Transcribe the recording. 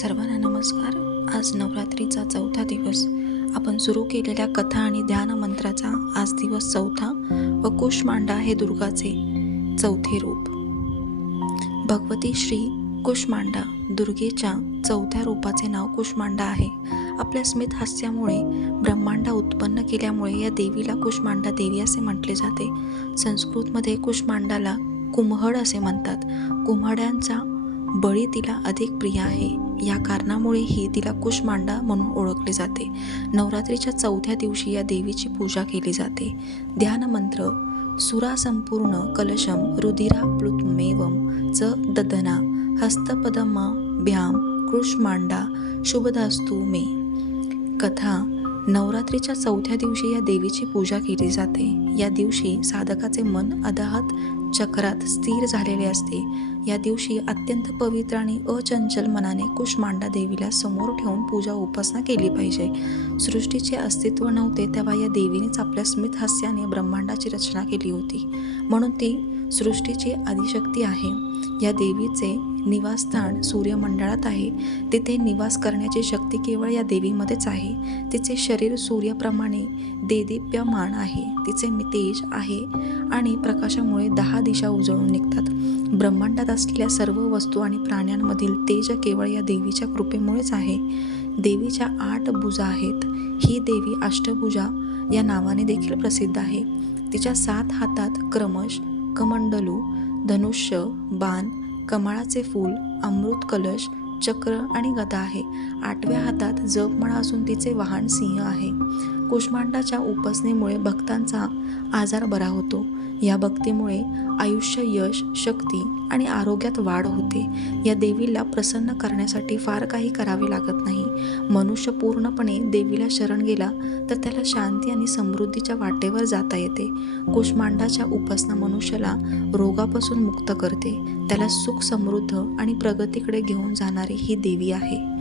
सर्वांना नमस्कार. आज नवरात्रीचा चौथा दिवस. आपण सुरू केलेल्या कथा आणि ध्यान मंत्राचा आज दिवस चौथा व कुष्मांडा हे दुर्गाचे चौथे रूप. भगवती श्री कुष्मांडा दुर्गेच्या चौथ्या रूपाचे नाव कुष्मांडा आहे. आपल्या स्मित हास्यामुळे ब्रह्मांड उत्पन्न केल्यामुळे या देवीला कुष्मांडा देवी असे म्हटले जाते. संस्कृतमध्ये कुष्मांडाला कुम्हड असे म्हणतात. कुम्हड्यांचा बळी तिला अधिक प्रिय आहे. या कारणामुळे ही तिला कुष्मांडा म्हणून ओळखले जाते. नवरात्रीच्या चौथ्या दिवशी या देवीची पूजा केली जाते. ध्यान मंत्र सुरा संपूर्ण कलशम रुधिरा प्लुतमेवम च ददना हस्तपदमाभ्याम कुष्मांडा शुभदास्तु मे. कथा नवरात्रीच्या चौथ्या दिवशी या देवीची पूजा केली जाते. या दिवशी साधकाचे मन अधाहत चक्रात स्थिर झालेले असते. या दिवशी अत्यंत पवित्र आणि अचंचल मनाने कुष्मांडा देवीला समोर ठेवून पूजा उपासना केली पाहिजे. सृष्टीचे अस्तित्व नव्हते तेव्हा या देवीनेच आपल्या स्मित हास्याने ब्रह्मांडाची रचना केली होती, म्हणून ती सृष्टीची आदिशक्ती आहे. या देवीचे निवासस्थान सूर्यमंडळात आहे. तिथे निवास करण्याची शक्ती केवळ या देवीमध्येच आहे. तिचे शरीर सूर्याप्रमाणे देदीप्यमान आहे. तिचे तेज आहे आणि प्रकाशामुळे 10 दिशा उजळून निघतात. ब्रह्मांडात असलेल्या सर्व वस्तू आणि प्राण्यांमधील तेज केवळ या देवीच्या कृपेमुळेच आहे. देवीच्या 8 भुजा आहेत. ही देवी अष्टभुजा या नावाने देखील प्रसिद्ध आहे. तिच्या 7 हातात क्रमश कमंडलू, धनुष्य, बाण, कमळाचे फूल, अमृत कलश, चक्र आणि गदा आहे. 8व्या हातात जपमाळा असून तिचे वाहन सिंह आहे. कुष्मांडाच्या उपासनेमुळे भक्तांचा आजार बरा होतो. या भक्तीमुळे आयुष्य, यश, शक्ती आणि आरोग्यात वाढ होते. या देवीला प्रसन्न करण्यासाठी फार काही करावे लागत नाही. मनुष्य पूर्णपणे देवीला शरण गेला तर त्याला शांती आणि समृद्धीच्या वाटेवर जाता येते. कुष्मांडाच्या उपासना मनुष्याला रोगापासून मुक्त करते. त्याला सुख, समृद्ध आणि प्रगतीकडे घेऊन जाणारी ही देवी आहे.